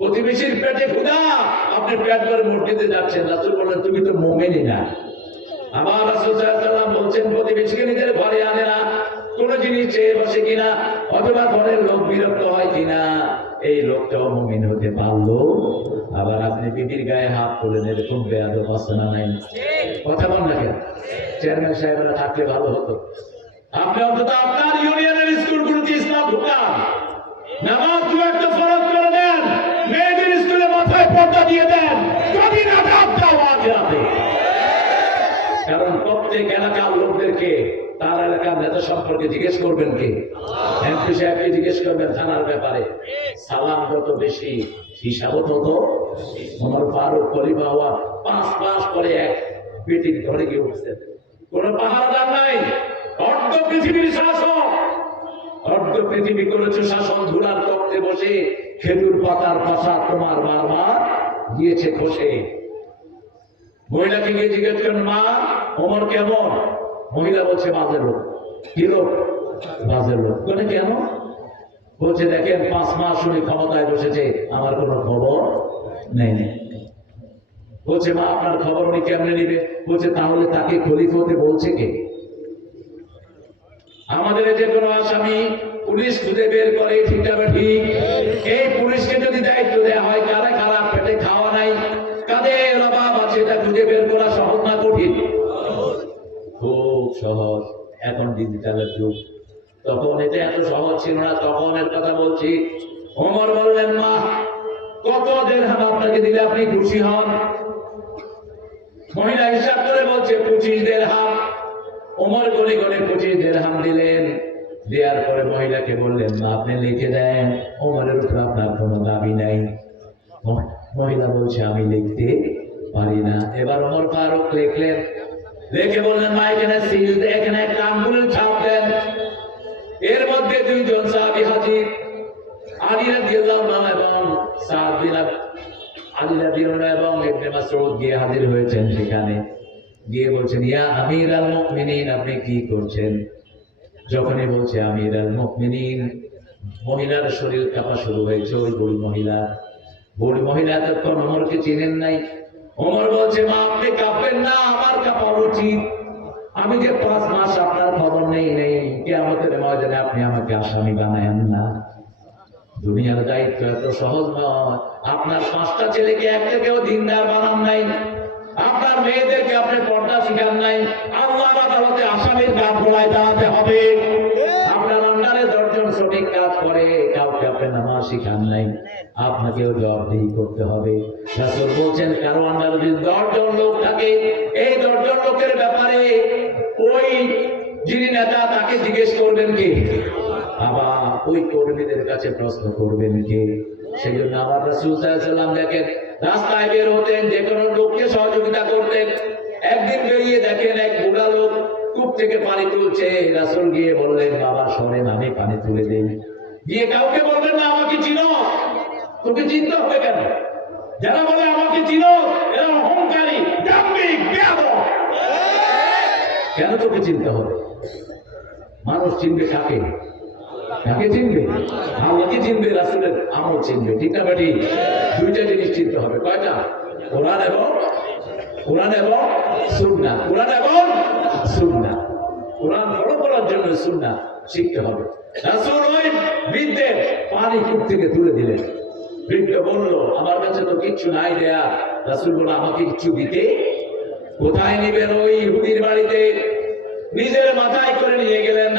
প্রতিবেশীর পেটে ক্ষুধা, আপনি পেট করে মসজিদে যাচ্ছেন। রাসুল বললেন, তুমি তো মোমেনি না। আবার রাসুল সাল্লাম বলছেন, প্রতিবেশীকে নিজের ঘরে আনে না। কোন জিনিস চেয়ে বসে কিনা, অথবা ঘরের লোক বিরক্ত হয় কিনা? এই লোকটাও মুমিন হতে পারল। আবার আপনি বিবির গায়ে হাত তোলেন, এরকম বেয়াদ আছে না নাই? কথা বল না কেন? চেয়ারম্যান সাহেবরা থাকলে ভালো হতো। আপনি অন্তত আপনার ইউনিয়নের স্কুলগুলোতে ইসলাম ঢুকান। নামাজ দু একটা ফরজ করে দেন মেয়েদের স্কুলে মাথায় পর্দা দিয়ে দেন যদি না দাও দাও আজ রাতে কারণ প্রত্যেক এলাকার লোকদেরকে তার এলাকার নেতা সম্পর্কে জিজ্ঞেস করবেন কে? এমপি সাহেবকে জিজ্ঞেস করবেন থানার ব্যাপারে। সালাম যত বেশি হিসাবও তত আমার ফারুক, খলিফা হওয়া পাঁচ মাস পরে এক পেটির ঘরে গিয়ে উঠছেন কোন পাহাড়দার নাই। অর্ধ পৃথিবীর শাসক। অর্ধ পৃথিবী করেছে শাসন, ধুলার তক্তে বসে খেজুর পাতার পাশা তোমার বারবার গিয়েছে খসে। মহিলাকে গিয়ে জিজ্ঞেস করেন, মা ওমর কেমন? মহিলা বলছে, বাজে লোক। কি লোক? বাজে লোক। কোনে কেন? বলছে, দেখেন, পাঁচ মাস উনি ক্ষমতায় বসেছে, আমার কোনো খবর নেই। বলছে, মা, আপনার খবর উনি কেমনে নিবে? বলছে, তাহলে তাকে খলিফ হতে বলছে কে? আমাদের যে কোনো আসামি পুলিশ খুঁজে বের করে ঠিক না ঠিক এই পুলিশকে যদি দায়িত্ব দেওয়া হয় কারা খারাপ পেটে খাওয়া নাই কাদের অভাব আছে এটা খুঁজে বের করা সহজ না কঠিন খুব সহজ, এখন ডিজিটালের যুগ। তখন এটা এত সহজ ছিল না, তখন এর কথা বলছি। ওমর বললেন, মা, কত দেড়হাম আপনাকে দিলে আপনি খুশি হন? মহিলা হিসাব করে বলছে, পঁচিশ দেড়হাম ওমর গলি গলি পঁচিশ দেড়হাম দিলেন। দেওয়ার পরে মহিলাকে বললেন, মা, আপনি লিখে দেন। ওমরের উপর আপনার কোনো দাবি নাই। মহিলা বলছে, আমি লিখতে পারি না। এবার ওমর ফারুক লিখলেন লিখে বললেন মা এখানে সিল এখানে একটা আঙ্গুলের ছাপ দেন। এর মধ্যে দুইজন সাহাবী হাজির, আলী রাদিয়াল্লাহু আনহু এবং সাদ বিন আব- আলী রাদিয়াল্লাহু আনহু এবং ইবনে মাসউদ গিয়ে হাজির হয়েছেন সেখানে। গিয়ে বলছেন, ইয়া আমিরাল মুমিনিন, আপনি কি করছেন? যখনই বলছে, আমিরাল মুমিনিন, মহিলার শরীর কাঁপা শুরু হয়েছে, ওই বুড়ি মহিলা। বুড়ি মহিলা এতক্ষণ ওমরকে চিনেন নাই। ওমর বলছে মা আপনি কাঁপবেন না আমার কাঁপা উচিত। আমি যে পাঁচ মাস আপনার খবর নেই নেই। কে আমাদের ময়দানে আপনি আমাকে আসামি বানায়েন না। দুনিয়ার দায়িত্ব এত সহজ নয়। আপনার পাঁচটা ছেলেকে একটা কেউ দিনদার বানান নাই। আপনার মেয়েদেরকে আপনি পর্দা শিখান নাই। আল্লাহর আদালতে আসামির গান গোড়ায় দাঁড়াতে হবে। আপনার আন্ডারে দশজন সঠিক কাজ করে কাউকে আপনি নামাজ শিখান নাই। আপনাকেও জবাবদিহি করতে হবে। রাসূল বলছেন, কারও আন্ডারে যদি দশজন লোক থাকে, এই দশজন লোকের ব্যাপারে ওই যিনি নেতা, তাকে জিজ্ঞেস করবেন কে? আবার ওই কর্মীদের কাছে প্রশ্ন করবেন কে? সেই জন্য আমার রাসূল সাল্লাম দেখেন, রাস্তায় বের হতেন, যে কোনো লোককে সহযোগিতা করতেন। একদিন বেরিয়ে দেখেন এক বুড়া লোক কূপ থেকে পানি তুলছে। রাসুল গিয়ে বললেন, বাবা, সরেন, আমি পানি তুলে দেই। গিয়ে কাউকে বলবেন, না, আমাকে চিনো। তোকে চিনতে হবে কেন? যারা বলে আমাকে চিনো, এরা অহংকারী কেন তোকে চিনতে হবে? মানুষ চিনবে কাকে? কাকে চিনবে? আল্লাহকে চিনবে, রাসুলের আমল চিনবে, ঠিক না দুইটা জিনিস চিনতে হবে। কয়টা? কোরআন এবং কোরআন এবং সুন্না কোরআন এবং সুন্না কোরআন ফলো করার জন্য সুন্না শিখতে হবে। রাসুল ওই বৃদ্ধের পানি কূপ থেকে তুলে দিলেন। বৃদ্ধ বলল, আমার কাছে তো কিচ্ছু নাই দেয়া রাসুল বলল, আমাকে কিছু দিতে কোথায় নিবেন ওই ইহুদির বাড়িতে? নিজের মাথায় করে নিয়ে গেলেন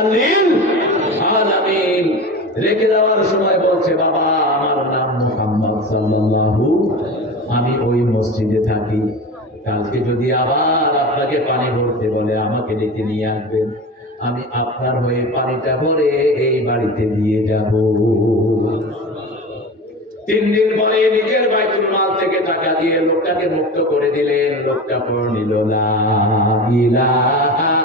আল্লিল আলামিন। রেখে দেওয়ার সময় বলছে, বাবা, আমার নাম মোহাম্মদ সাল্লাল্লাহু আমি ওই মসজিদে থাকি। কালকে যদি আবার আপনাকে পানি ভরতে বলে, আমাকে ডেকে নিয়ে আসবেন। আমি আপনার হয়ে পানিটা ভরে এই বাড়িতে দিয়ে যাব। তিন দিন পরে নিজের বাইতুল মাল থেকে টাকা দিয়ে লোকটাকে মুক্ত করে দিলেন। লোকটা পড় নিল না ইলাহা